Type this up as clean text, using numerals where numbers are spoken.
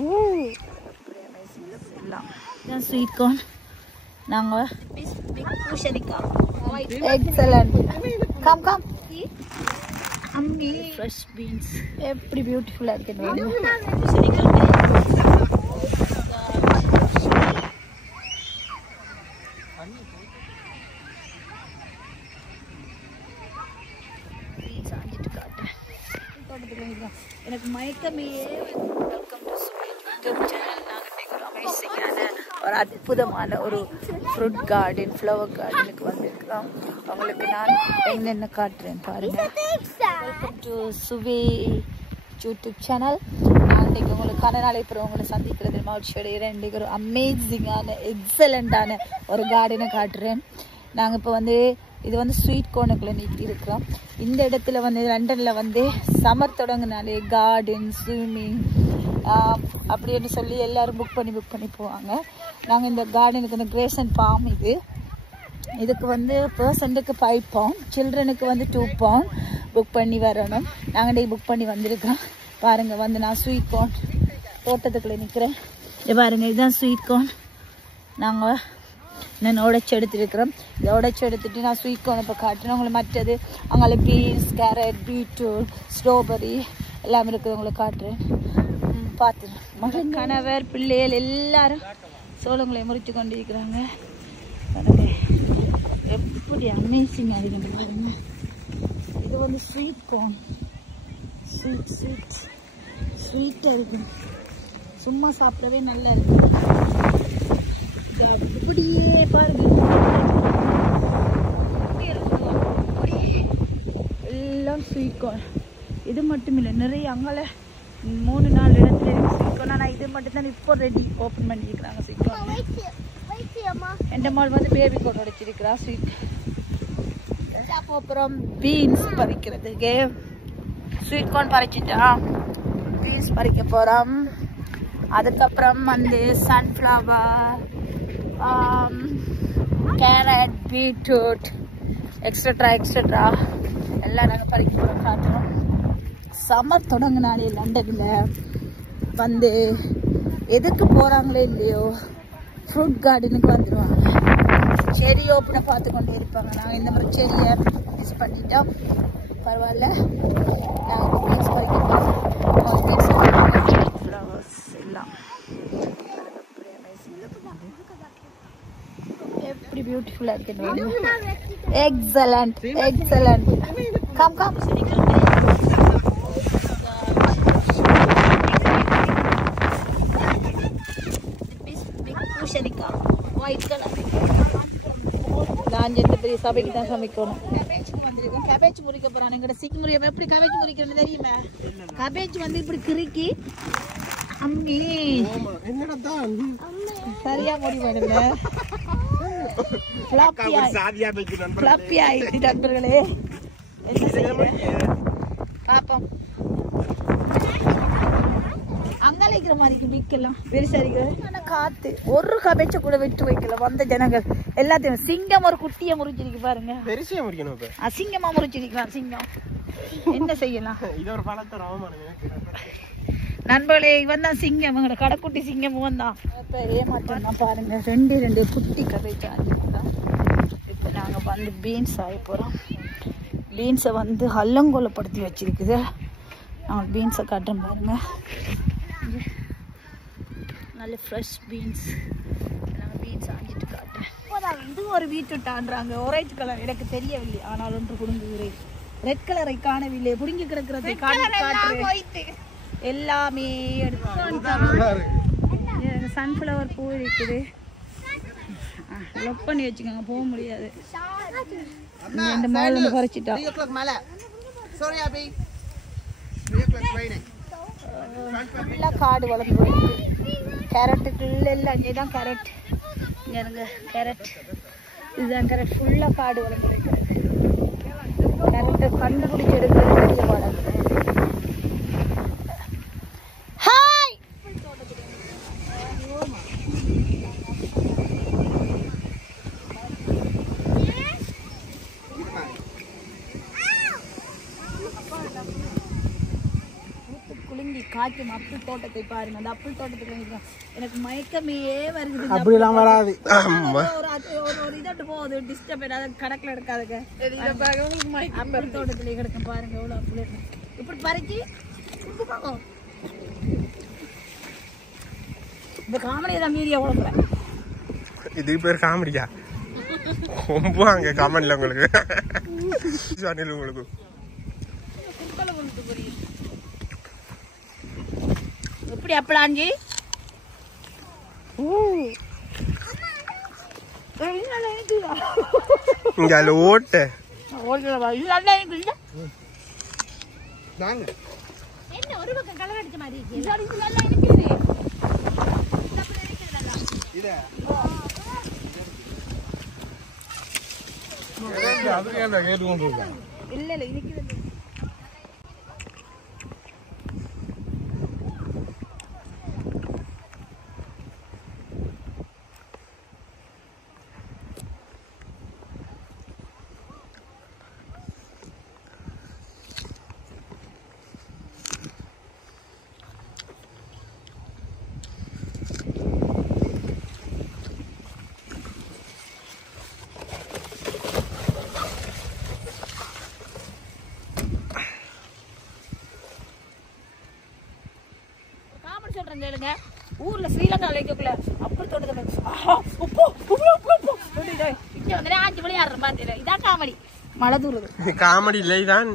இதுதான் sweet corn. நாங்கள் excellent. Come come. அம்மி ஃப்ரெஷ் பீன்ஸ் எப்படி பியூட்டிஃபுல்லாக இருக்குது. எனக்கு மயக்கமே. Welcome to YouTube channel. நாங்கள் ஒரு அமேசிங்கான ஒரு அற்புதமான ஒரு ஃப்ரூட் கார்டன், ஃப்ளவர் கார்டனுக்கு வந்திருக்கிறோம். உங்களுக்கு நான் என்னென்ன காட்டுறேன் பாருங்கள். வெல்கம் டு சுவே யூடியூப் சேனல். நான் இன்றைக்கு உங்களுக்கு கனநாளை அப்புறம் உங்களை சந்திக்கிறது மகிழ்ச்சி அடைகிறேன். இன்றைக்கு ஒரு அமேசிங்கான எக்ஸலண்ட்டான ஒரு கார்டனை காட்டுறேன். நாங்கள் இப்போ வந்து இது வந்து ஸ்வீட் கார்னுக்குள்ளே நீக்கி இருக்கிறோம். இந்த இடத்துல வந்து லண்டனில் வந்து சம்மர் தொடங்கினாலே கார்டன், ஸ்விம்மிங் அப்படின்னு சொல்லி எல்லோரும் புக் பண்ணி போவாங்க. நாங்கள் இந்த கார்டனுக்கு இந்த கிரேசன் ஃபார்ம் இதுக்கு வந்து பர்சன்ட்டுக்கு 5 பவுண்ட், சில்ட்ரனுக்கு வந்து 2 பவுண்ட் புக் பண்ணி வரணும். நாங்கள் இன்றைக்கி புக் பண்ணி வந்திருக்கோம். பாருங்கள், வந்து நான் ஸ்வீட் கார்ன் தோட்டத்துக்குள்ளே நிற்கிறேன். இது பாருங்கள், இதுதான் ஸ்வீட் கார்ன். நாங்கள் நான் உடைச்சி எடுத்துருக்கிறோம். இதை உடைச்சி எடுத்துட்டு நான் ஸ்வீட் கார்ன் இப்போ காட்டுறேன் உங்களுக்கு. மற்றது அங்கே பீன்ஸ், கேரட், பீட்ரூட், ஸ்ட்ராபெரி எல்லாம் இருக்குது உங்களுக்கு காட்டுறேன். பார்த்துருங்க. மகன், கணவர், பிள்ளைகள் எல்லாரும் சோளங்களை முறித்து கொண்டு இருக்கிறாங்க. எப்படி அமேசிங்காக இருக்குது. இது வந்து ஸ்வீட் கார்ன். ஸ்வீட்டாக இருக்கும். சும்மா சாப்பிடவே நல்லா இருக்கும். அப்படியே பாருங்க, எல்லாம் ஸ்வீட் கார்ன். இது மட்டும் இல்லை, நிறைய அங்கே 3-4 இடத்துல இருக்கு ஸ்வீட் கார்ன். ஆனால் இது மட்டும் தான் இப்போ ரெடி ஓப்பன் பண்ணியிருக்கிறாங்க ஸ்வீட் கார்ன். எந்த மால் வந்து பேபி கார்ன் உடைச்சிருக்கிறா ஸ்வீட். அப்புறம் பீன்ஸ் பறிக்கிறதுக்கு ஸ்வீட் கார்ன் பறிச்சுட்டா பீன்ஸ் பறிக்க போகிறோம். அதுக்கப்புறம் வந்து சன்ஃப்ளவர், கேரட், பீட்ரூட் எக்ஸட்ரா எல்லாம் நாங்கள் பறிக்க போகிறோம். காட்டுறோம். சம்மர் தொடங்கினாலே லண்டனில் வந்து எதுக்கு போகிறாங்களே இல்லையோ ஃப்ரூட் கார்டனுக்கு வந்துடுவாங்க. செடி ஓப்பனை பார்த்து கொண்டே இருப்பாங்க. நாங்கள் இந்த மாதிரி செடியை மிஸ் பண்ணிட்டோம். பரவாயில்ல, நாங்கள் பீன்ஸ் பறிக்க ஃப்ளவர்ஸ் எல்லாம் எப்படி பியூட்டிஃபுல்லாக இருக்குது. Excellent. Come come. White colour. நான் பெரிய சபைக்கு தான் சமைக்கணும். கேபேஜ் முறிக்க போறான். எங்கட சிக்கு முறியம் எப்படி கேபேஜ் முறிக்கணும்னு தெரியுமா? கேபேஜ் வந்து இப்படி கிறுக்கி அம்மி சரியா முடி வேணுங்க. ஃப்ளாப்பி ஆயிடுச்சு நண்பர்களே. என்ன செய்யறேன் பாப்போம். அங்கலைக்கிற மாதிரி விற்கலாம். பெருசாக காத்து ஒரு கபேச்ச கூட விட்டு வைக்கலாம். வந்த ஜனங்கள் எல்லாத்தையும் சிங்கம் ஒரு குட்டியை முறிச்சிருக்கு பாருங்க. அசிங்கமா முறிச்சிருக்கலாம் சிங்கம். என்ன செய்யலாம் நண்பர்களே? இவன் தான் சிங்கம், எங்களோட கடைக்குட்டி சிங்கம். இவன் தான் ஏமாற்றம் பாருங்க. 2 குட்டி கபேச்சா. இப்போ நாங்கள் வந்து பீன்ஸ் ஆக போகிறோம். பீன்ஸை வந்து அல்லங்கோலப்படுத்தி வச்சிருக்குது. நாங்கள் பீன்ஸை காட்டுறோம் பாருங்க. நல்ல ஃப்ரெஷ் பீன்ஸ். நாங்கள் பீன்ஸ் ஆஞ்சிட்டு காட்டுறேன். இது ஒரு பீட்ரூட்டான்றாங்க. ஒரேஞ்ச் கலர் எனக்கு தெரியவில்லை. ஆனால் ஒன்று குடுங்குகிறேன். ரெட் கலரை காணவில்லை. புடுங்கி கிடக்கிறது காட்டுறேன். எல்லாமே எடுத்து சன்ஃப்ளவர் பூ இருக்குது. லொக் பண்ணி வச்சுக்கோங்க, போக முடியாது. இந்த மால் வந்து பறிச்சிட்டா. ஃபுல்லாக காடு வளர்ந்து போயிருக்கு. கேரட்டுக்குள்ள எல்லாம் அங்கே தான் கேரட். இங்கே கேரட், இதுதான் கேரட். ஃபுல்லாக காடு வளர்ந்து இருக்கிறது. கேரட்டை கண்டுபிடிச்சி எடுக்கிறது பெரிய பாடம். காய்க்கும் அப்பிள் தோட்டத்தை பாருங்க. அந்த அப்பிள் தோட்டத்துக்கு எனக்கு மயக்கமே வருது. அப்படிலாம் வராது. ஒரு இதட்டு போகுது டிஸ்டர்ப் ஏதாவது கணக்கில் எடுக்காதுங்க. அப்பிள் தோட்டத்திலே கிடக்கும் பாருங்க எவ்வளோ அப்பிள் இருக்கு. இப்படி பறிச்சு இந்த காமெடியை தான் மீதியா உழப்புறேன். இது பேர் காமெடியா? ரொம்பவாங்க காமெடியில் உங்களுக்கு உங்களுக்கு எப்படி அப்பளாஞ்சி இங்க அதுல ஓட்ட என்ன ஒரு பக்கம் கலர் அடிச்ச மாதிரி இல்ல இல்ல இன்னைக்கு சொல்றேன். ஊர்ல ஸ்ரீலங்கா வைக்கக்குள்ள அப்படி தோட்டத்தை ஆஞ்சு விளையாடுறேன் பாத்தீங்க. இதான் காமெடி. மழை தூருது. காமெடி இல்லை தான்.